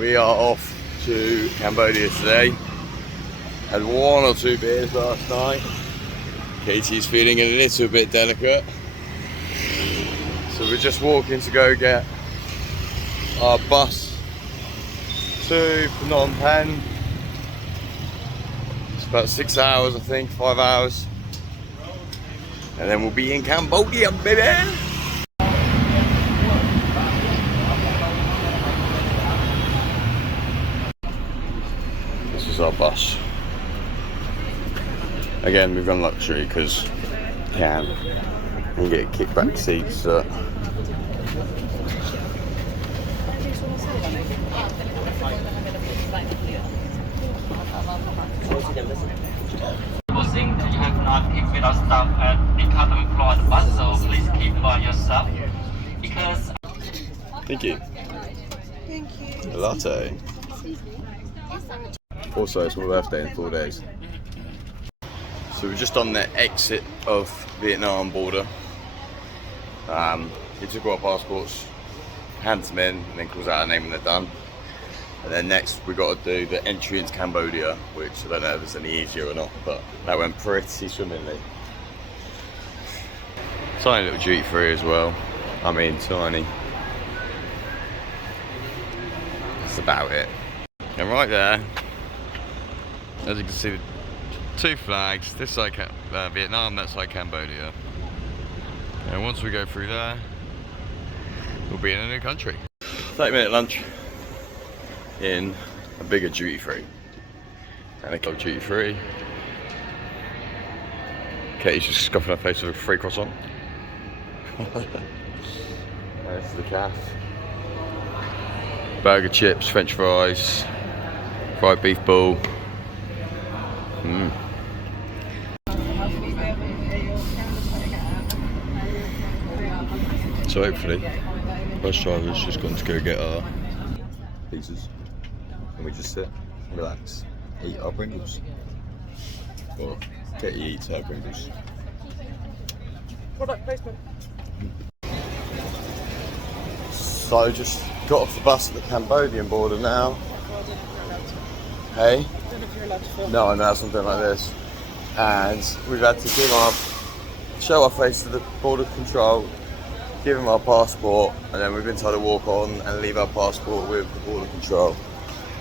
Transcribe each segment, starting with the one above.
We are off to Cambodia today. Had 1 or 2 beers last night. Katie's feeling a little bit delicate. So we're just walking to go get our bus to Phnom Penh. It's about 6 hours, I think, 5 hours. And then we'll be in Cambodia, baby! This is our bus. Again, we've gone luxury because we can get kickback seats. You have not picked with our stuff at the custom floor of the bus, so please keep by yourself. Because Thank you. Thank you. A latte. Also, it's my birthday in 4 days. So we're just on the exit of Vietnam border. He took our passports, hands them in, and then calls out our name when they're done. And then next we got to do the entry into Cambodia, which I don't know if it's any easier or not, but that went pretty swimmingly. Tiny little duty free as well. I mean, tiny. That's about it. And right there, as you can see, 2 flags. This side Vietnam, that side Cambodia. And once we go through there, we'll be in a new country. 30-minute lunch in a bigger duty free. And a club duty free. Katie's just scuffing her face with a free croissant. This is the calf. Burger, chips, french fries, fried beef ball. So hopefully, bus driver's just gone to go get our pizzas, and we just sit, relax, eat our Pringles. Or Katie eats her Pringles. Product placement. So just got off the bus at the Cambodian border now. Hey? I don't know if you're allowed to film. No, no, something like this. And we've had to show our face to the border control, give him our passport, and then we've been told to walk on and leave our passport with the border control.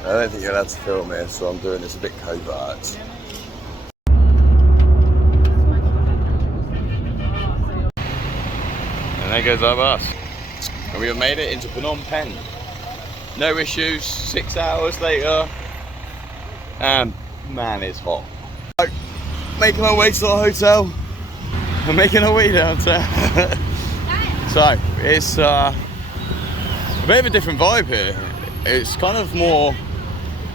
I don't think you're allowed to film it, so I'm doing this a bit covert. And there goes our bus. And we have made it into Phnom Penh. No issues, 6 hours later. And man, it's hot. So, making our way to our hotel. We're making our way downtown. So, it's a bit of a different vibe here. It's kind of more,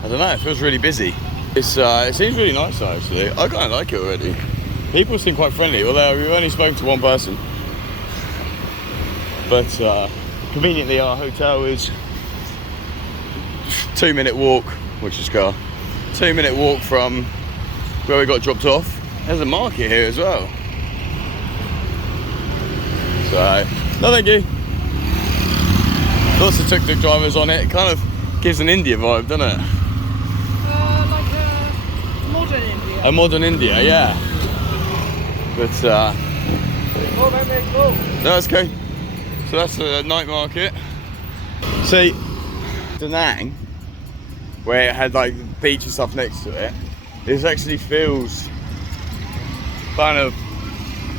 I don't know, it feels really busy. It seems really nice actually. I kind of like it already. People seem quite friendly, although we've only spoken to one person. But conveniently our hotel is 2-minute walk, which is car. 2-minute walk from where we got dropped off. There's a market here as well. So, no thank you. Lots of tuk-tuk drivers on it. It kind of gives an India vibe, doesn't it? Like a modern India. A modern India, yeah. But Oh, very cool. no, that's okay. So that's the night market. See, Da Nang, where it had like beach and stuff next to it, this actually feels kind of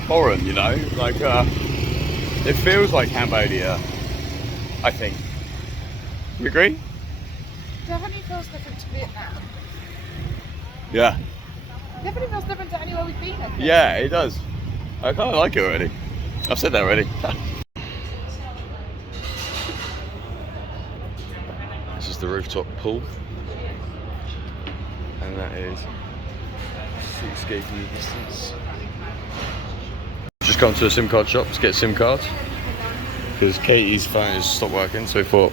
foreign, you know? Like, it feels like Cambodia, I think. You agree? Definitely feels different to Vietnam. Yeah. Definitely feels different to anywhere we've been, I think. Yeah, it does. I kind of like it already. I've said that already. This is the rooftop pool. And that is seascape in the distance. Just come to a SIM card shop to get a SIM card. Because Katie's phone has stopped working, so we thought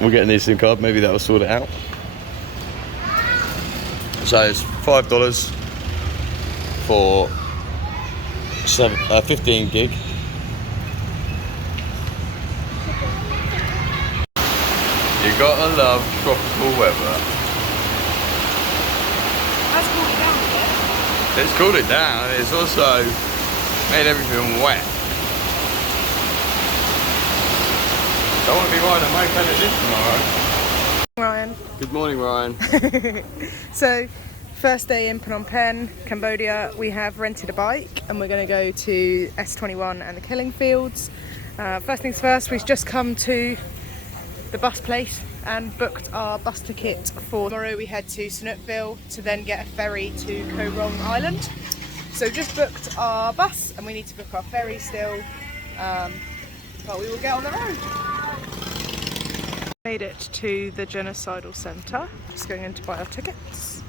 we'll get a new SIM card, maybe that'll sort it out. So it's $5 for 15 gig. You gotta love tropical weather. That's cooled it down a bit. It's cooled it down, it's also made everything wet. Don't want to be riding a moped at this tomorrow. Ryan. Good morning, Ryan. So, first day in Phnom Penh, Cambodia, we have rented a bike and we're going to go to S21 and the Killing Fields. First things first, we've just come to the bus place and booked our bus ticket for tomorrow. We head to Sihanoukville to then get a ferry to Koh Rong Island. So just booked our bus and we need to book our ferry still, but we will get on the road. Made it to the genocidal centre, just going in to buy our tickets.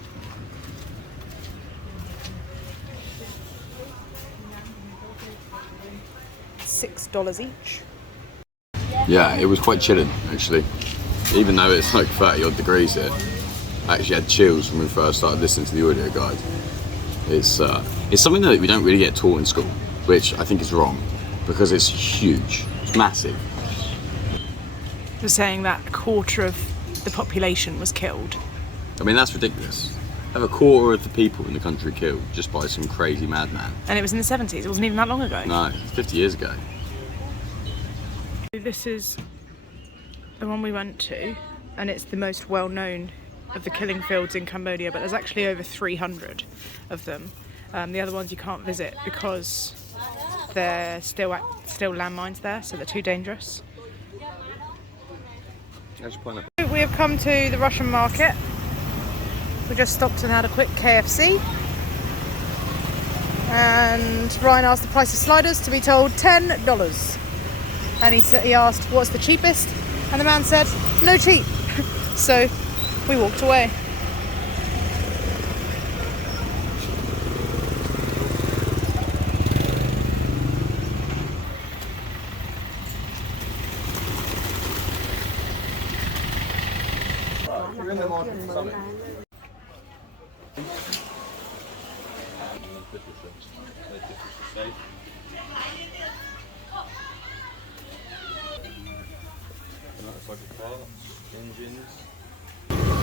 $6 each. Yeah, it was quite chilling actually. Even though it's like 30 odd degrees here, I actually had chills when we first started listening to the audio guide. It's something that we don't really get taught in school, which I think is wrong, because it's huge, it's massive. They're saying that a quarter of the population was killed. I mean, that's ridiculous. Have a quarter of the people in the country killed just by some crazy madman. And it was in the 70s, it wasn't even that long ago. No, it's 50 years ago. This is the one we went to, and it's the most well-known of the killing fields in Cambodia, but there's actually over 300 of them. The other ones you can't visit because they're still landmines there, so they're too dangerous. We have come to the Russian market. We just stopped and had a quick KFC. And Ryan asked the price of sliders, to be told $10. And he asked, what's the cheapest? And the man said, no cheap. So we walked away.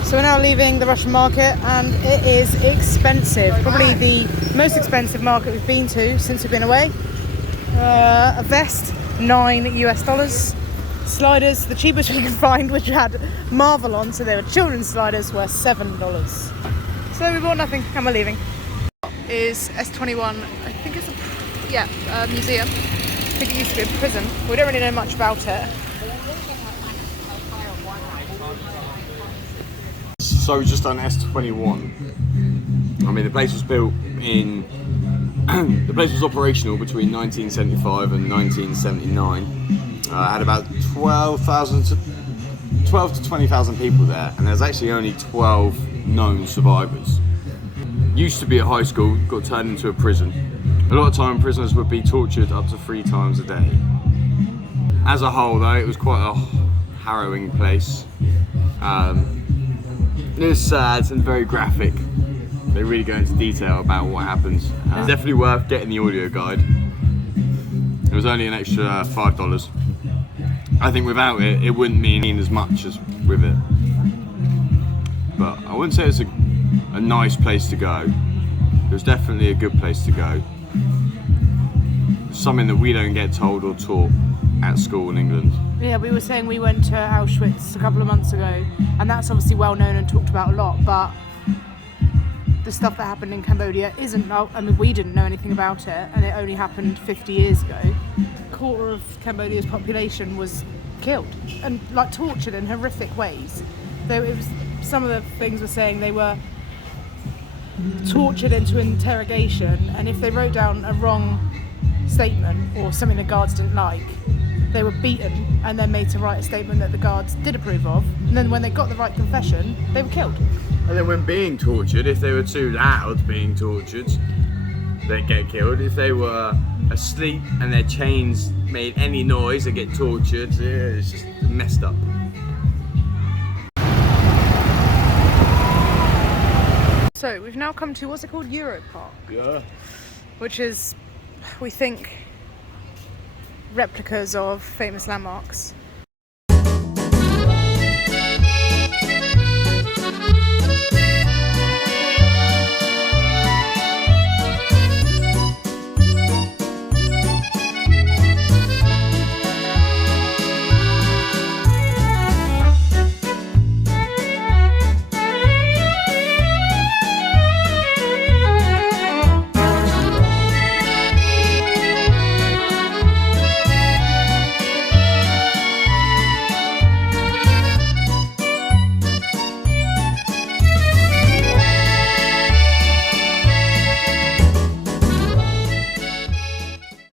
So we're now leaving the Russian market and it is expensive. Probably the most expensive market we've been to since we've been away. A vest, $9 US. Sliders, the cheapest we could find, which had Marvel on, so they were children's sliders, were $7. So we bought nothing and we're leaving. Is S21, I think it's a museum. I think it used to be a prison. We don't really know much about it. So we just done S21. I mean, the place was built in, the place was operational between 1975 and 1979. Had about 12 to 20,000 people there, and there's actually only 12 known survivors. Used to be a high school, got turned into a prison. A lot of time prisoners would be tortured up to 3 times a day. As a whole though, it was quite a harrowing place. It was sad and very graphic. They really go into detail about what happens. It's definitely worth getting the audio guide. It was only an extra $5. I think without it, it wouldn't mean as much as with it. But I wouldn't say it's a nice place to go. It was definitely a good place to go. Something that we don't get told or taught at school in England. Yeah, we were saying we went to Auschwitz a couple of months ago, and that's obviously well known and talked about a lot, but the stuff that happened in Cambodia isn't, I mean, we didn't know anything about it, and it only happened 50 years ago. A quarter of Cambodia's population was killed and like tortured in horrific ways. Though it was, some of the things were saying they were tortured into interrogation, and if they wrote down a wrong statement or something the guards didn't like, they were beaten and then made to write a statement that the guards did approve of, and then when they got the right confession, they were killed. And then when being tortured, if they were too loud being tortured, they'd get killed. If they were asleep and their chains made any noise, they'd get tortured. It's just messed up. So we've now come to, what's it called? Europark. Yeah. Which is, we think, replicas of famous landmarks.